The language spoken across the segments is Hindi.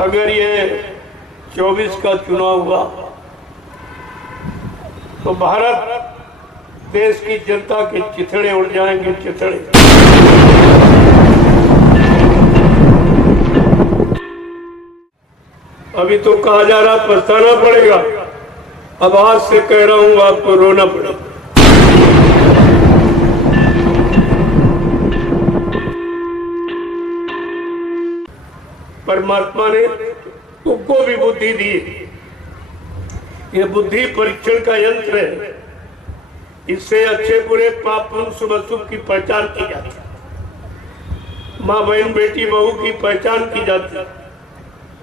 अगर ये 24 का चुनाव हुआ तो भारत देश की जनता के चिथड़े उड़ जाएंगे, चिथड़े। अभी तो कहा जा रहा पछताना पड़ेगा, अब आज से कह रहा हूं आपको रोना पड़ेगा। परमात्मा ने तुमको भी बुद्धि दी, ये बुद्धि परीक्षण का यंत्र है। इससे अच्छे बुरे पाप पुण्य शुभ अशुभ की पहचान की जाती है, माँ बहन बेटी बहू की पहचान की जाती है।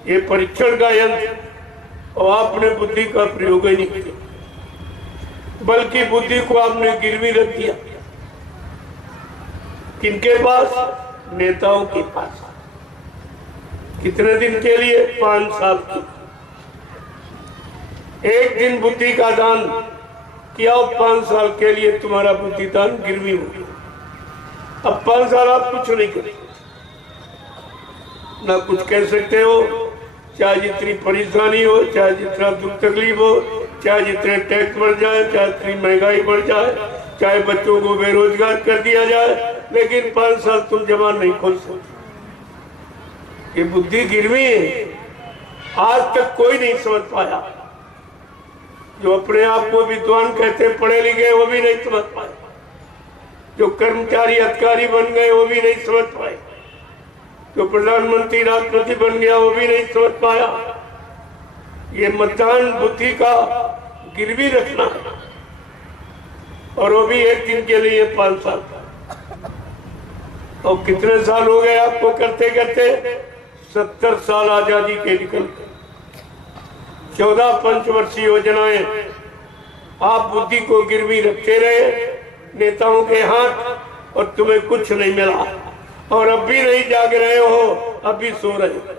ये परीक्षण का यंत्र, और आपने बुद्धि का प्रयोग ही नहीं किया, बल्कि बुद्धि को आपने गिरवी रख दिया। किनके पास? नेताओं के पास। कितने दिन के लिए? 5 साल की। एक दिन बुद्धि का दान किया, 5 साल के लिए तुम्हारा बुद्धि दान गिरवी हो गया। अब 5 साल आप कुछ नहीं कर सकते, ना कुछ कह सकते हो, चाहे जितनी परेशानी हो, चाहे जितना दुख तकलीफ हो, चाहे जितने टैक्स बढ़ जाए, चाहे जितनी महंगाई बढ़ जाए, चाहे बच्चों को बेरोजगार कर दिया जाए, लेकिन 5 साल तुम जबान नहीं खोल सकते। ये बुद्धि गिरवी है, आज तक कोई नहीं समझ पाया। जो अपने आप को विद्वान कहते पढ़े लिखे, वो भी नहीं समझ पाए। जो कर्मचारी अधिकारी बन गए, वो भी नहीं समझ पाए। जो प्रधानमंत्री राष्ट्रपति बन गया, वो भी नहीं समझ पाया। ये मतदान बुद्धि का गिरवी रखना है, और वो भी एक दिन के लिए 5 साल का। और कितने साल हो गए आपको करते करते? 70 साल आजादी के निकल गए। 14 पंचवर्षीय योजनाएं आप बुद्धि को गिरवी रखते रहे नेताओं के हाथ, और तुम्हें कुछ नहीं मिला। और अब भी नहीं जाग रहे हो, अब भी सो रहे हो।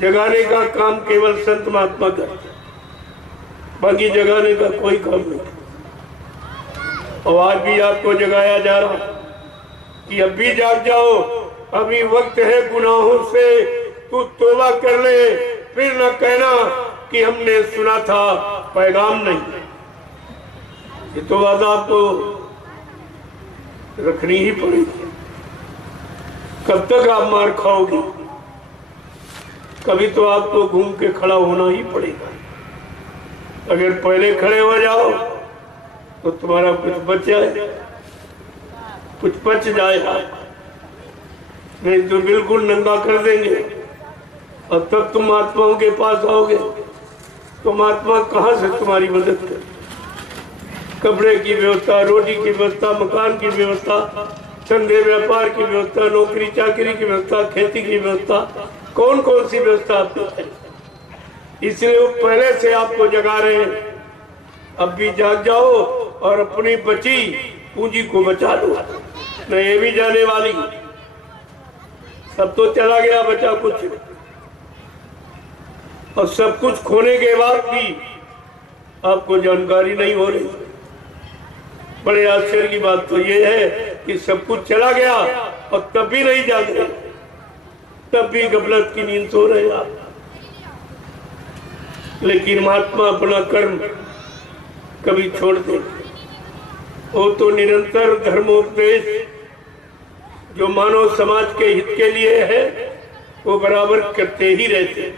जगाने का काम केवल संत महात्मा करते, बाकी जगाने का कोई काम नहीं। और आज भी आपको जगाया जा रहा कि अब भी जाग जाओ, अभी वक्त है गुनाहों से तू तौबा कर ले, फिर न कहना कि हमने सुना था पैगाम नहीं। ये तो बात आपको रखनी ही पड़ेगी। कब तक आप मार खाओगे? कभी तो आपको घूम के खड़ा होना ही पड़ेगा। अगर पहले खड़े हो जाओ तो तुम्हारा कुछ बच जाए, कुछ बच जाएगा, नहीं तो बिल्कुल नंगा कर देंगे। और तब तुम महात्माओं के पास आओगे तो महात्मा कहाँ से तुम्हारी मदद करे? कपड़े की व्यवस्था, रोटी की व्यवस्था, मकान की व्यवस्था, धंधे व्यापार की व्यवस्था, नौकरी चाकरी की व्यवस्था, खेती की व्यवस्था, कौन कौन सी व्यवस्था आपको है? इसलिए वो पहले से आपको जगा रहे हैं। अब भी जाग जाओ और अपनी बची पूंजी को बचा लो, न ये भी जाने वाली। सब तो चला गया, बचा कुछ। और सब कुछ खोने के बाद भी आपको जानकारी नहीं हो रही। बड़े आश्चर्य की बात तो ये है कि सब कुछ चला गया और तब भी नहीं जाग रहे, तब भी गफलत की नींद सो रहे आप। लेकिन महात्मा अपना कर्म कभी छोड़ दे, वो तो निरंतर धर्मोपदेश जो मानव समाज के हित के लिए है वो बराबर करते ही रहते।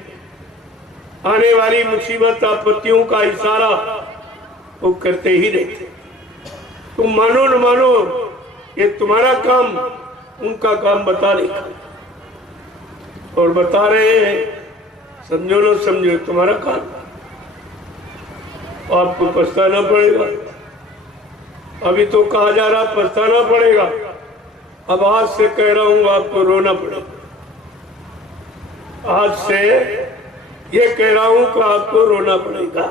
आने वाली मुसीबत आपत्तियों का इशारा वो करते ही रहते। तुम मानो न मानो, ये तुम्हारा काम उनका काम बता रहे, और बता रहे हैं, समझो न समझो तुम्हारा काम। आपको पछताना पड़ेगा। अभी तो कहा जा रहा पछताना पड़ेगा, अब आज से कह रहा हूं आपको रोना पड़ेगा। आज से ये कह रहा हूं कि आपको रोना पड़ेगा।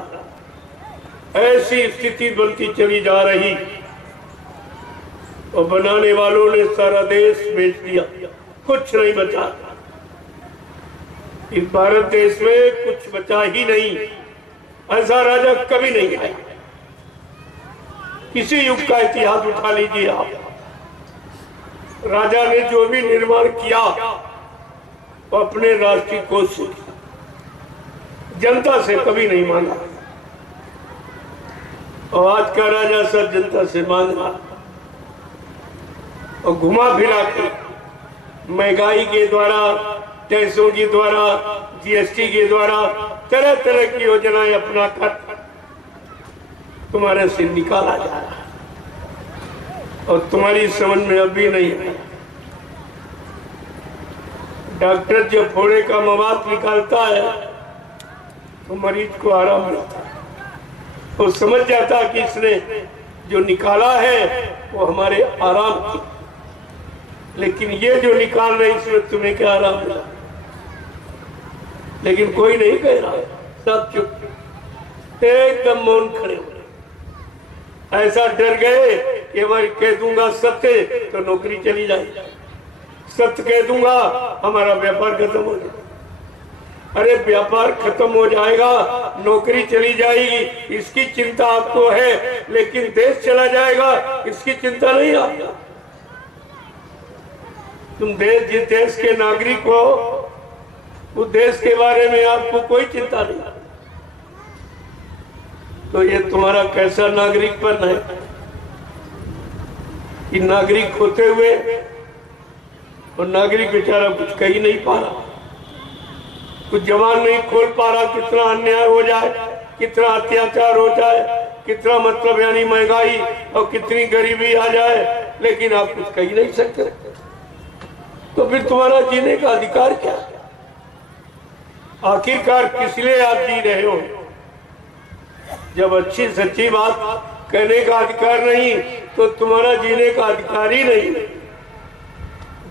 ऐसी स्थिति बनती चली जा रही, और बनाने वालों ने सारा देश बेच दिया, कुछ नहीं बचा। इस भारत देश में कुछ बचा ही नहीं। ऐसा राजा कभी नहीं आया। किसी युग का इतिहास उठा लीजिए आप, राजा ने जो भी निर्माण किया अपने राष्ट्रीय कोष से, जनता से कभी नहीं मांगा। और आज का राजा सब जनता से मांग रहा और घुमा फिरा के महंगाई के द्वारा, टैक्सों के द्वारा, जीएसटी के द्वारा तरह तरह की योजनाएं अपना कर तुम्हारे से निकाला जा रहा है और तुम्हारी समझ में अभी नहीं आया। डॉक्टर जब फोड़े का मवाद निकालता है तो मरीज को आराम मिलता है, वो समझ जाता कि इसने जो निकाला है वो हमारे आराम की, लेकिन ये जो निकाल रहे इसमें तुम्हें क्या आराम मिला। लेकिन कोई नहीं कह रहा, सब चुप, एकदम मौन खड़े हो। ऐसा डर गए कि मैं कह दूंगा सत्य तो नौकरी चली जाएगी, सत्य कह दूंगा हमारा व्यापार खत्म हो जाएगा। अरे व्यापार खत्म हो जाएगा, नौकरी चली जाएगी, इसकी चिंता आपको है, लेकिन देश चला जाएगा इसकी चिंता नहीं आपको। तुम जिस देश के नागरिक हो उस देश के बारे में आपको कोई चिंता नहीं। तो ये तुम्हारा कैसा नागरिकपन है कि नागरिक होते हुए और नागरिक बेचारा कुछ कह ही नहीं पा रहा, कुछ जवान नहीं खोल पा रहा। कितना अन्याय हो जाए, कितना अत्याचार हो जाए, कितना मतलब यानी महंगाई और कितनी गरीबी आ जाए, लेकिन आप कुछ कह ही नहीं सकते। तो फिर तुम्हारा जीने का अधिकार क्या है? आखिरकार किस लिए आप जी रहे हो? जब अच्छी सच्ची बात कहने का अधिकार नहीं तो तुम्हारा जीने का अधिकार ही नहीं।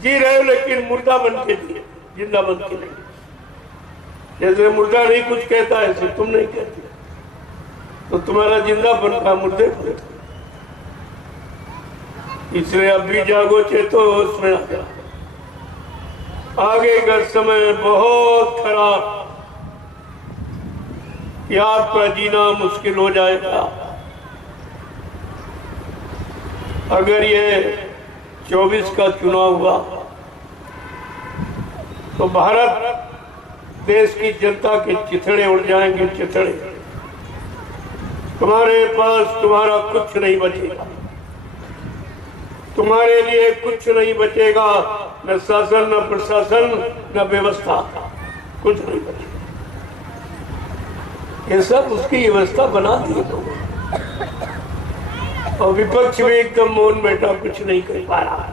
जी रहे हो लेकिन मुर्दा बन के जिए, जिंदा बन के नहीं। जैसे मुर्दा नहीं कुछ कहता है ऐसे तुम नहीं कहते, तो तुम्हारा जिंदा बन का मुर्दे को। इसलिए अब भी जागो, चेतो, उसमें आ जाओ। आगे का समय बहुत खराब कि आपका जीना मुश्किल हो जाएगा। अगर ये 24 का चुनाव हुआ तो भारत देश की जनता के चिथड़े उड़ जाएंगे, चिथड़े। तुम्हारे पास तुम्हारा कुछ नहीं बचेगा, तुम्हारे लिए कुछ नहीं बचेगा, न शासन, न प्रशासन, न व्यवस्था, कुछ नहीं बचेगा। ये सब उसकी व्यवस्था बना दी लोगों, और विपक्ष भी एकदम मौन बैठा, कुछ नहीं कर पा रहा।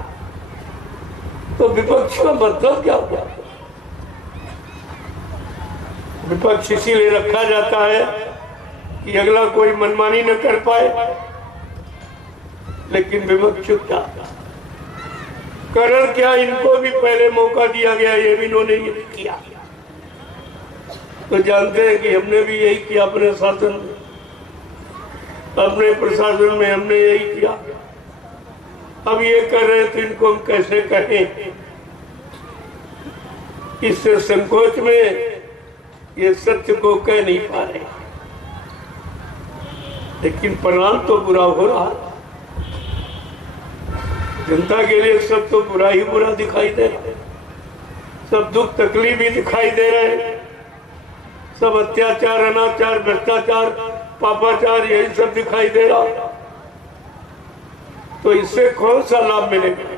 तो विपक्ष का मतलब क्या हुआ? विपक्ष इसीलिए रखा जाता है कि अगला कोई मनमानी न कर पाए, लेकिन विपक्ष चुपचाप। कारण क्या, इनको भी पहले मौका दिया गया, ये भी इन्होंने ये किया। तो जानते हैं कि हमने भी यही किया अपने शासन में, अपने प्रशासन में हमने यही किया। अब ये कर रहे तो इनको हम कैसे कहें? इससे संकोच में ये सत्य को कह नहीं पा रहे, लेकिन परिणाम तो बुरा हो रहा है। जनता के लिए सब तो बुरा ही बुरा दिखाई दे रहा है, सब दुख तकलीफ भी दिखाई दे रहे हैं, सब अत्याचार, अनाचार, भ्रष्टाचार, पापाचार, यही सब दिखाई दे रहा। तो इससे कौन सा लाभ मिलेगा?